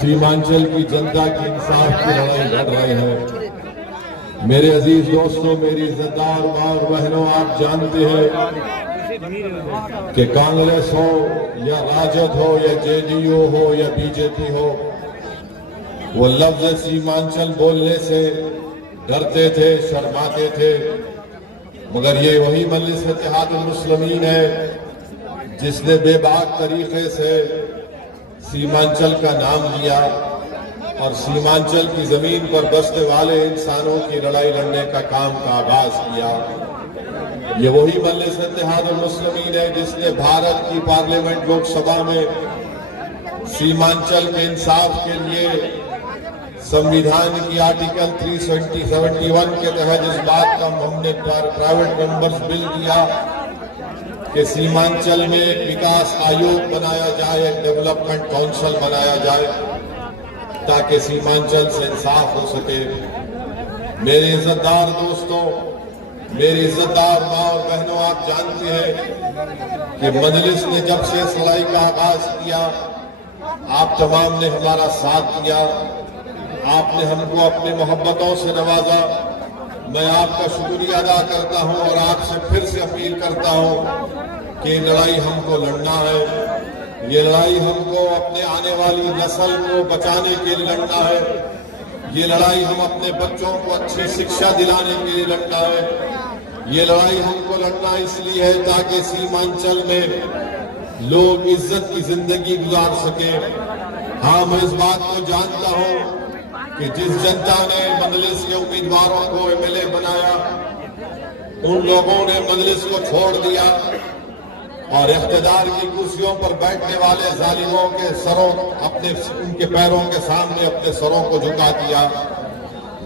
सीमांचल की जनता की इंसाफ की लड़ाई लड़ रहे हैं। मेरे अजीज दोस्तों, मेरी इज्जतदार माँ और बहनों, आप जानते हैं कि कांग्रेस हो या राजद हो या जेडीयू हो या बीजेपी हो, वो लफ्ज सीमांचल बोलने से डरते थे, शर्माते थे। मगर ये वही मजलिस इत्तेहादुल मुस्लिमीन है जिसने बेबाक तरीके से सीमांचल का नाम लिया और सीमांचल की जमीन पर बसने वाले इंसानों की लड़ाई लड़ने का काम का आगाज किया। ये वही मजलिस इत्तेहादुल मुस्लिमीन है जिसने भारत की पार्लियामेंट लोकसभा में सीमांचल के इंसाफ के लिए संविधान की आर्टिकल 371 के तहत इस बात का हमने प्राइवेट मेंबर्स बिल दिया कि सीमांचल में एक विकास आयोग बनाया जाए, एक डेवलपमेंट काउंसिल बनाया जाए ताकि सीमांचल से इंसाफ हो सके। मेरे इज्जतदार दोस्तों, मेरी इज्जतदार माँ और बहनों, आप जानते हैं कि मजलिस ने जब से इस लड़ाई का आगाज किया, आप तमाम ने हमारा साथ दिया, आपने हमको अपनी मोहब्बतों से नवाजा। मैं आपका शुक्रिया अदा करता हूं और आपसे फिर से अपील करता हूं कि लड़ाई हमको लड़ना है। ये लड़ाई हमको अपने आने वाली नस्ल को बचाने के लिए लड़ना है। ये लड़ाई हम अपने बच्चों को अच्छी शिक्षा दिलाने के लिए लड़ना है। ये लड़ाई हमको लड़ना इसलिए है ताकि सीमांचल में लोग इज्जत की जिंदगी गुजार सके। हाँ, मैं इस बात को जानता हूं कि जिस जनता ने मजलिस के उम्मीदवारों को एमएलए बनाया, उन लोगों ने मजलिस को छोड़ दिया और इख्तिदार की कुर्सियों पर बैठने वाले जालिमों के सरों उनके पैरों के सामने अपने सरों को झुका दिया।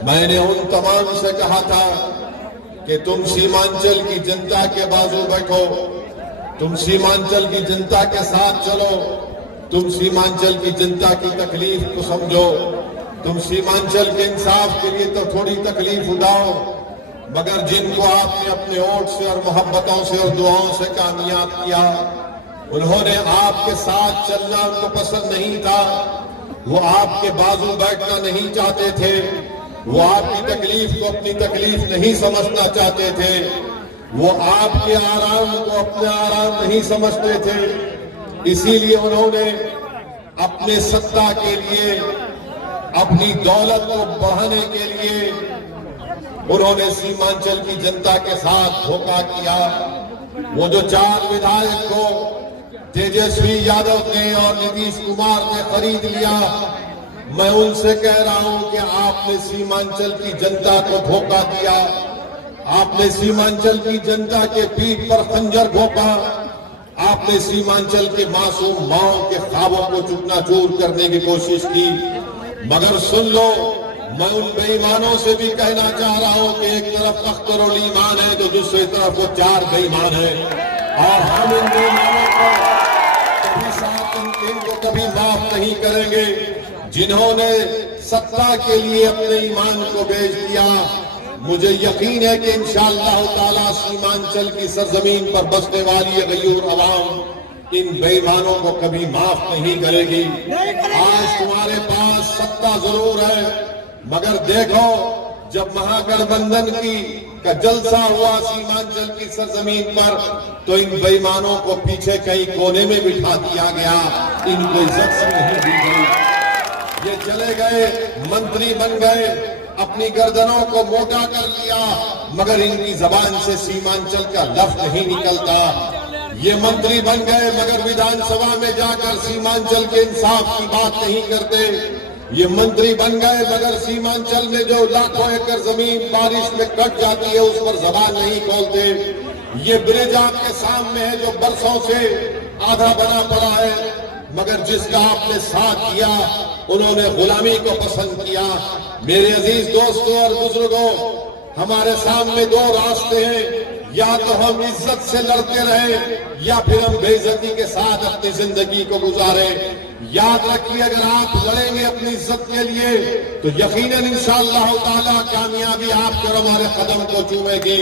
मैंने उन तमाम से कहा था कि तुम सीमांचल की जनता के बाजू बैठो, तुम सीमांचल की जनता के साथ चलो, तुम सीमांचल की जनता की तकलीफ को समझो, तुम सीमांचल के इंसाफ के लिए तो थोड़ी तकलीफ उठाओ। मगर जिनको आपने अपने वोट से और मोहब्बतों से और दुआओं से कामयाब किया, उन्होंने आपके साथ चलना उनको पसंद नहीं था, वो आपके बाजू बैठना नहीं चाहते थे, वो आपकी तकलीफ को अपनी तकलीफ नहीं समझना चाहते थे, वो आपके आराम को अपने आराम नहीं समझते थे। इसीलिए उन्होंने अपने सत्ता के लिए, अपनी दौलत को बढ़ाने के लिए उन्होंने सीमांचल की जनता के साथ धोखा किया। वो जो 4 विधायक को तेजस्वी यादव ने और नीतीश कुमार ने खरीद लिया, मैं उनसे कह रहा हूं कि आपने सीमांचल की जनता को धोखा दिया। आपने सीमांचल की जनता के पीठ पर खंजर घोंपा। आपने सीमांचल के मासूम माओं के ख्वाबों को चूकनाचूर करने की कोशिश की। मगर सुन लो, मैं उन बेईमानों से भी कहना चाह रहा हूं कि एक तरफ अख्तर उल ईमान है तो दूसरी तरफ वो 4 बेईमान है और हम इन बेईमानों को कभी साथ इनको कभी माफ नहीं करेंगे जिन्होंने सत्ता के लिए अपने ईमान को बेच दिया। मुझे यकीन है कि इंशाअल्लाह ताला सीमांचल की सरजमीन पर बसने वाली गयूर अवाम इन बेईमानों को कभी माफ नहीं करेगी। आज तुम्हारे पास सत्ता जरूर है, मगर देखो, जब महागठबंधन का जलसा हुआ सीमांचल की सरजमीन पर, तो इन बेईमानों को पीछे कहीं कोने में बिठा दिया गया, इनको इज्जत से नहीं दी गई। ये चले गए, मंत्री बन गए, अपनी गर्दनों को मोटा कर लिया, मगर इनकी जबान से सीमांचल का लफ्ज नहीं निकलता। ये मंत्री बन गए मगर विधानसभा में जाकर सीमांचल के इंसाफ की बात नहीं करते। ये मंत्री बन गए मगर सीमांचल में जो लाखों एकड़ जमीन बारिश में कट जाती है उस पर जबान नहीं खोलते। ये ब्रिज आपके सामने है जो बरसों से आधा बना पड़ा है, मगर जिसका आपने साथ किया उन्होंने गुलामी को पसंद किया। मेरे अजीज दोस्तों और बुजुर्गों, हमारे सामने 2 रास्ते हैं, या तो हम इज्जत से लड़ते रहे या फिर हम बेइज्जती के साथ अपनी जिंदगी को गुजारें। याद रखिए, अगर आप लड़ेंगे अपनी इज्जत के लिए तो यकीनन इंशाअल्लाह ताला कामयाबी आपके और हमारे कदम को चूमेगी।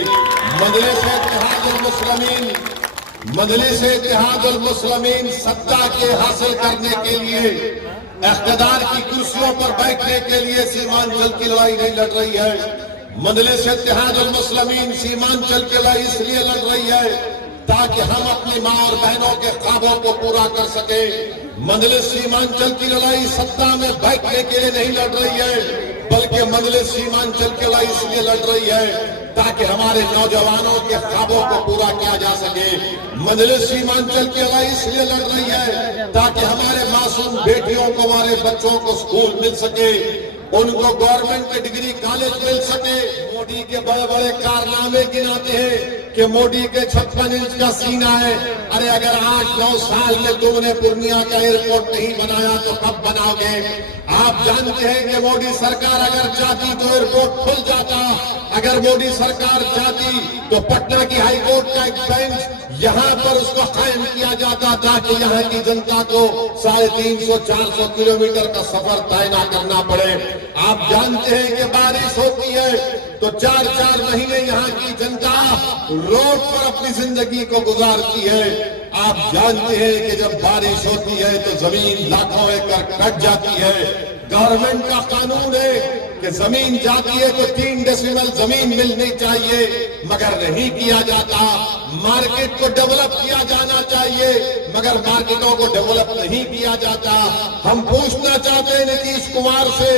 मजलिस इत्तेहादुल मुस्लिमीन सत्ता के हासिल करने के लिए इख्तिदार की कुर्सियों पर बैठने के लिए सीमांचल की लड़ाई नहीं लड़ रही है। मजलिस इत्तेहादुल मुस्लिमीन सीमांचल की लड़ाई इसलिए लड़ रही है ताकि हम अपनी मां और बहनों के ख्वाबों को पूरा कर सके। मजलिस सीमांचल की लड़ाई सत्ता में बैठने के लिए नहीं लड़ रही है, बल्कि मजलिस सीमांचल की लड़ाई इसलिए लड़ रही है ताकि हमारे नौजवानों के ख्वाबों को पूरा किया जा सके। मजलिस सीमांचल की लड़ाई इसलिए लड़ रही है ताकि हमारे मासूम बेटियों को, हमारे बच्चों को स्कूल मिल सके, उनको गवर्नमेंट के डिग्री कॉलेज मिल सके। मोदी के बड़े बड़े कारनामे गिनाते हैं कि मोदी के 56 इंच का सीना है। अरे अगर 8-9 साल में तुमने पूर्णिया का एयरपोर्ट नहीं बनाया तो कब बनाओगे? आप जानते हैं कि मोदी सरकार अगर चाहती तो एयरपोर्ट खुल जाता। अगर मोदी सरकार चाहती तो पटना की हाईकोर्ट का एक बेंच यहां पर उसको कायम किया जाता ताकि यहां की जनता को 350-400 किलोमीटर का सफर तय न करना पड़े। आप जानते हैं कि बारिश होती है तो 4-4 महीने यहां की जनता रोड पर अपनी जिंदगी को गुजारती है। आप जानते हैं कि जब बारिश होती है तो जमीन लाखों एकड़ कट जाती है। गवर्नमेंट का कानून है कि जमीन जाती है तो 3 डेसिमल जमीन मिलनी चाहिए, मगर नहीं किया जाता। मार्केट को डेवलप किया जाना चाहिए, मगर मार्केटों को डेवलप नहीं किया जाता। हम पूछना चाहते हैं नीतीश कुमार से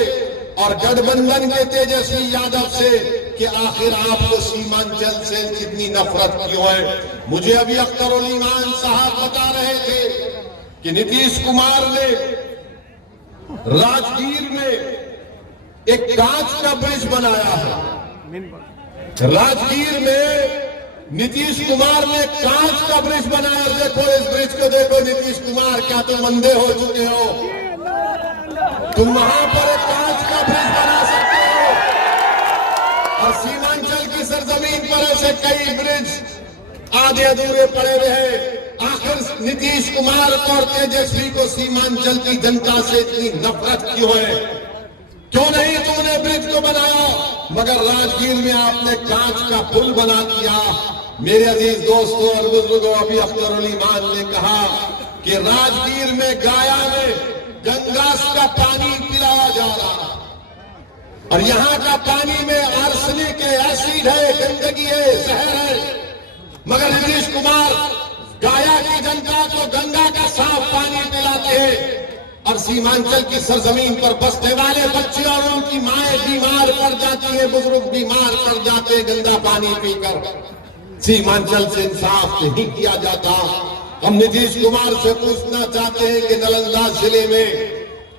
और गठबंधन के तेजस्वी यादव से कि आखिर आपको सीमांचल से कितनी नफरत क्यों है? मुझे अभी अख्तरुल ईमान साहब बता रहे थे कि नीतीश कुमार ने राजगीर में एक कांच का ब्रिज बनाया है। राजगीर में नीतीश कुमार ने कांच का ब्रिज बनाया। देखो इस ब्रिज को देखो नीतीश कुमार, क्या तुम अंधे हो चुके हो? तुम वहां पर एक कांच का ब्रिज बना सकते हो और सीमांचल की सरजमीन पर ऐसे कई ब्रिज आधे अधूरे पड़े रहे। आखिर नीतीश कुमार और तेजस्वी को सीमांचल की जनता से इतनी नफरत क्यों है? क्यों नहीं तुमने ब्रिज को बनाया, मगर राजगीर में आपने कांच का पुल बना दिया। मेरे अजीज दोस्तों और बुजुर्गों, अभी अख्तरुल ईमान ने कहा कि राजगीर में गाया में गंगा का पानी पिलाया जा रहा और यहां का पानी में आर्सेनिक है, एसिड है, गंदगी है, जहर है, मगर नीतीश कुमार गाया की जनता को गंगा का साफ पानी पिलाते हैं और सीमांचल की सरजमीन पर बसने वाले बच्चे और उनकी माएं बीमार पड़ जाती है, बुजुर्ग बीमार पड़ जाते हैं गंदा पानी पीकर। सीमांचल से इंसाफ नहीं किया जाता। हम नीतीश कुमार से पूछना चाहते हैं कि नालंदा जिले में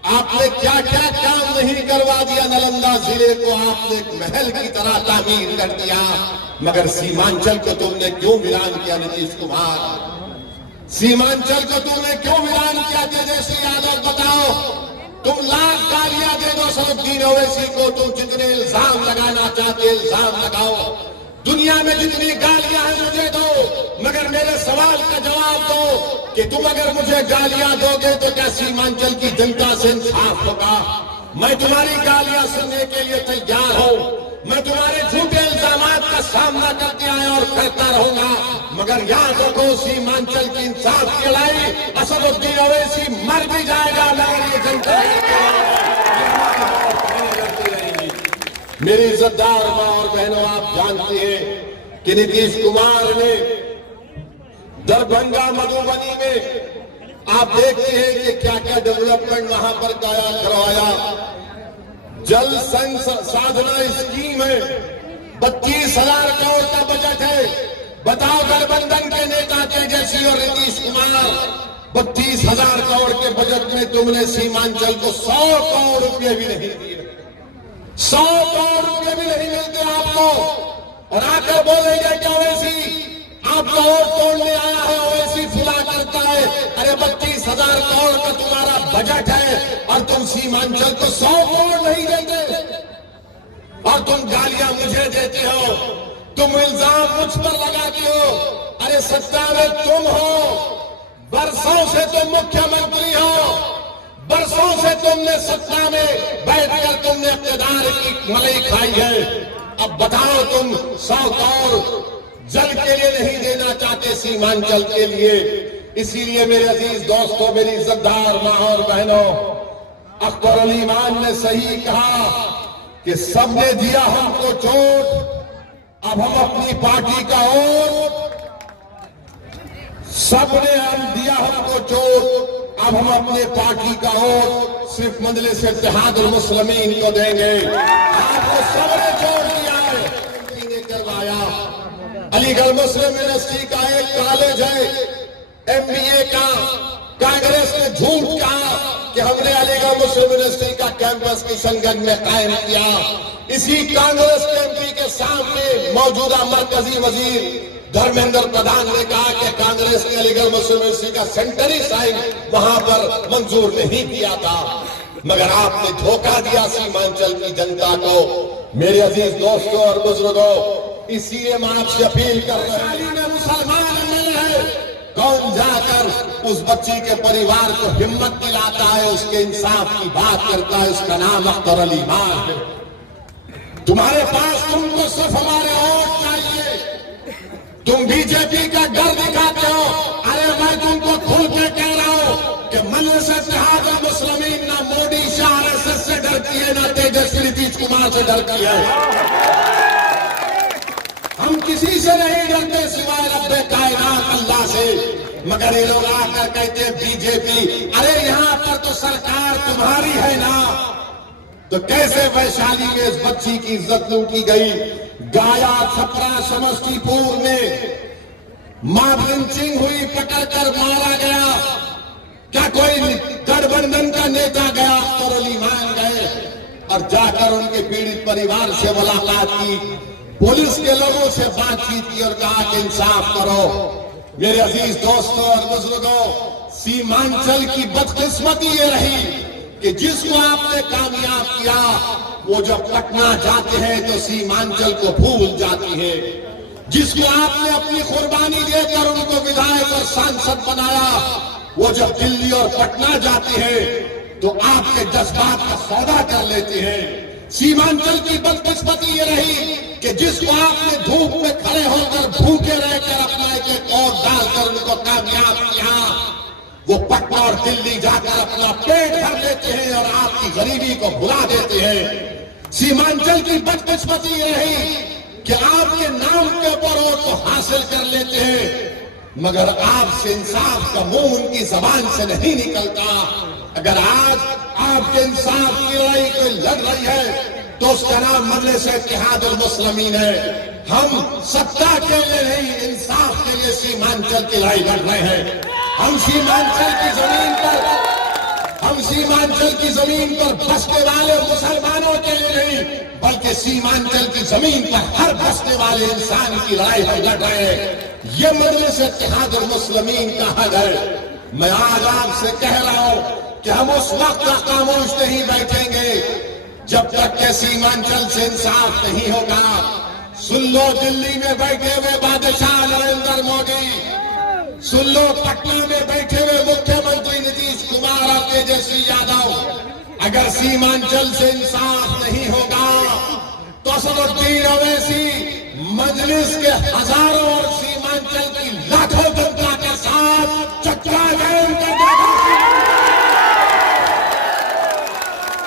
आपने क्या क्या काम नहीं करवा दिया? नालंदा जिले को आपने एक महल की तरह तामीर कर दिया, मगर सीमांचल को तुमने क्यों वीरान किया? नीतीश कुमार, सीमांचल को तुमने क्यों वीरान किया? तेजस्वी यादव बताओ। तुम लाख गालियां दे दो सरुद्दीन ओवैसी को, तुम जितने इल्जाम लगाना चाहते इल्जाम लगाओ, दुनिया में जितनी गालियां हैं मुझे दो, मगर मेरे सवाल का जवाब दो कि तुम अगर मुझे गालियां दोगे तो क्या सीमांचल की जनता से इंसाफ होगा? मैं तुम्हारी गालियां सुनने के लिए तैयार हूं, मैं तुम्हारे झूठे इल्जामात का सामना करते आया और करता रहूंगा, मगर याद रखो सीमांचल की इंसाफ की लड़ाई असदुद्दीन ओवैसी मर भी जाएगा, मगर ये जनता मेरी इज्जतदार मां और बहनों, आप जानते हैं कि नीतीश कुमार ने दरभंगा मधुबनी में आप देखते हैं कि क्या क्या डेवलपमेंट वहां पर करवाया। जल संसाधना स्कीम है, 32,000 करोड़ का बजट है। बताओ गठबंधन के नेता तेजस्वी और नीतीश कुमार, 32,000 करोड़ के बजट में तुमने सीमांचल को 100 करोड़ रुपए भी नहीं दिए। 100 करोड़ रुपए भी नहीं मिलते आपको और आकर बोलेंगे क्या ओवैसी आपका वोट तोड़ने आया है, ओवैसी फुला करता है। अरे 32,000 करोड़ का तुम्हारा बजट है और तुम सीमांचल को 100 करोड़ नहीं देते और तुम गालियां मुझे देते हो, तुम इल्जाम मुझ पर लगाते हो। अरे सत्ता में तुम हो, बरसों से तुम मुख्यमंत्री हो, बरसों से तुमने सत्ता में बैठकर तुमने इख्तियार की मलाई खाई है। अब बताओ तुम 100 करोड़ जल के लिए नहीं देना चाहते सीमांचल के लिए। इसीलिए मेरे अजीज दोस्तों, मेरी इज्जतदार मां और बहनों, अख्तर अली मान ने सही कहा कि सबने दिया हमको चोट, अब हम अपनी पार्टी का वोट, सबने हम दिया हमको चोट, अब हम अपने पार्टी का वोट सिर्फ मजलिस इत्तेहादुल मुस्लिमीन को देंगे। आपको सबने छोड़ दिया है, ने करवाया। अलीगढ़ मुस्लिम यूनिवर्सिटी का एक कॉलेज है MBA का, कांग्रेस ने झूठ कहा कि हमने अलीगढ़ मुस्लिम यूनिवर्सिटी का कैंपस किशनगंज में कायम किया। इसी कांग्रेस के MP के सामने मौजूदा मरकजी वजीर धर्मेंद्र प्रधान ने कहा कि कांग्रेस ने अलीगढ़ मुस्लिम यूनिवर्सिटी का सेंटरी साइन वहां पर मंजूर नहीं किया था, मगर आपने धोखा दिया सीमांचल की जनता को। मेरे अजीज दोस्तों और बुजुर्गों, इसलिए हम आपसे अपील कर रहे हैं, मुसलमान नहीं है, कौन जाकर उस बच्ची के परिवार को हिम्मत दिलाता है, उसके इंसाफ की बात करता है, उसका नाम अख्तर अली मान है। तुम्हारे पास तुमको सिर्फ हमारे वोट चाहिए, तुम बीजेपी का डर दिखाते हो। अरे मैं तुमको खुल के कह रहा हूं कि मजलिस इत्तेहादुल मुस्लिमीन ना मोदी शाह RSS से डरती है, ना तेजस्वी नीतीश कुमार से डरती है। हम किसी से नहीं डरते सिवाय रब्बे कायनात अल्लाह से, मगर ये लोग आकर कहते हैं बीजेपी। अरे यहां पर तो सरकार तुम्हारी है ना, तो कैसे वैशाली में इस बच्ची की इज्जत लूटी गई, गाया छपरा समस्तीपुर में मॉब लिंचिंग हुई, पकड़कर मारा गया। क्या कोई गठबंधन का नेता गया? अख्तर अली मान गए और जाकर उनके पीड़ित परिवार से मुलाकात की, पुलिस के लोगों से बातचीत की और कहा कि इंसाफ करो। मेरे अजीज दोस्तों और बुजुर्गों, सीमांचल की बदकिस्मती ये रही कि जिसको आपने कामयाब किया वो जब पटना जाते हैं तो सीमांचल को भूल जाती है। जिसको आपने अपनी कुर्बानी देकर उनको विधायक और सांसद बनाया, वो जब दिल्ली और पटना जाती है तो आपके जज्बात का सौदा कर लेते हैं। सीमांचल की बदकिस्मती ये रही कि जिसको आपने धूप में खड़े होकर भूखे रहकर अपना एक और डालकर उनको कामयाब किया, वो पटना और दिल्ली जाकर अपना पेट भर लेते हैं और आपकी गरीबी को भुला देते हैं। सीमांचल की बदकिस्मती ये रही कि आपके नाम के ऊपर वोट को हासिल कर लेते हैं, मगर आपसे इंसाफ का मुंह उनकी जबान से नहीं निकलता। अगर आज आपके इंसाफ की लड़ाई कोई लड़ रही है तो उसका नाम मजलिस इत्तेहादुल मुस्लिमीन है। हम सत्ता के लिए नहीं, इंसाफ के लिए सीमांचल की लड़ाई लड़ रहे हैं। हम सीमांचल की जमीन पर बसने वाले मुसलमानों के लिए नहीं, बल्कि सीमांचल की जमीन पर हर बसने वाले इंसान की लड़ाई हम लड़ रहे हैं। ये मजलिस इत्तेहादुल मुस्लिमीन का हक है। मैं आज आपसे कह रहा हूं कि हम उस वक्त तक खामोश नहीं बैठेंगे जब तक के सीमांचल से इंसाफ नहीं होगा। सुन लो दिल्ली में बैठे हुए बादशाह नरेंद्र मोदी, सुन लो पटना में बैठे हुए मुख्यमंत्री नीतीश कुमार और तेजस्वी यादव, अगर सीमांचल से इंसाफ नहीं होगा तो असदुद्दीन ओवैसी मजलिस के हजारों और सीमांचल की लाखों जनता के साथ चक्का जाम कर देगा।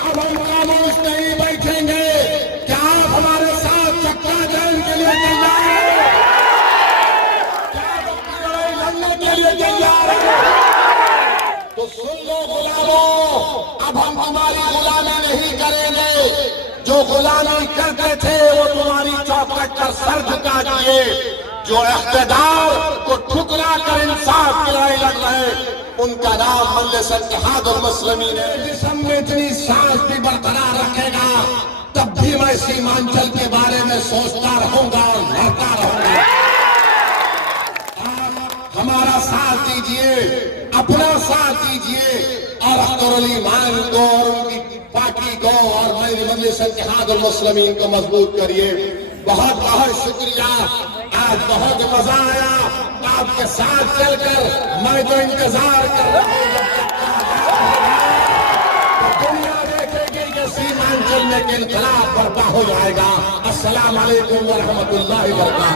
अब हम खामोश नहीं बैठेंगे। क्या आप हमारे साथ चक्का जाम के लिए तैयार हैं? क्या आप लड़ाई लड़ने के लिए तैयार हैं? तो सुन लो गुलामों, अब हम तुम्हारी गुलामी नहीं करेंगे। जो गुलामी करते थे वो तुम्हारी चौखट पर सर झुका दिए, जो इख्तिदार को ठुकरा कर इंसाफ की लड़ाई लड़ रहे, उनका नाम मजलिस इत्तेहादुल मुस्लिमीन है। जिस्म में इतनी सांस भी बरकरार रखेगा तब भी मैं सीमांचल के बारे में सोचता रहूंगा और लड़ता रहूंगा। हमारा साथ दीजिए, अपना साथ दीजिए और अख्तर अली मान को और उनकी पार्टी को और मजलिस इत्तेहादुल मुस्लिमीन को मजबूत करिए। बहुत बहुत शुक्रिया, आज बहुत मजा आया आपके साथ चलकर। मैं तो इंतजार कर रहा हूं दुनिया देखेगी कि सीमांचल में इनकलाब बर्पा हो जाएगा। अस्सलाम वालेकुम व रहमतुल्लाहि व बरकातहू।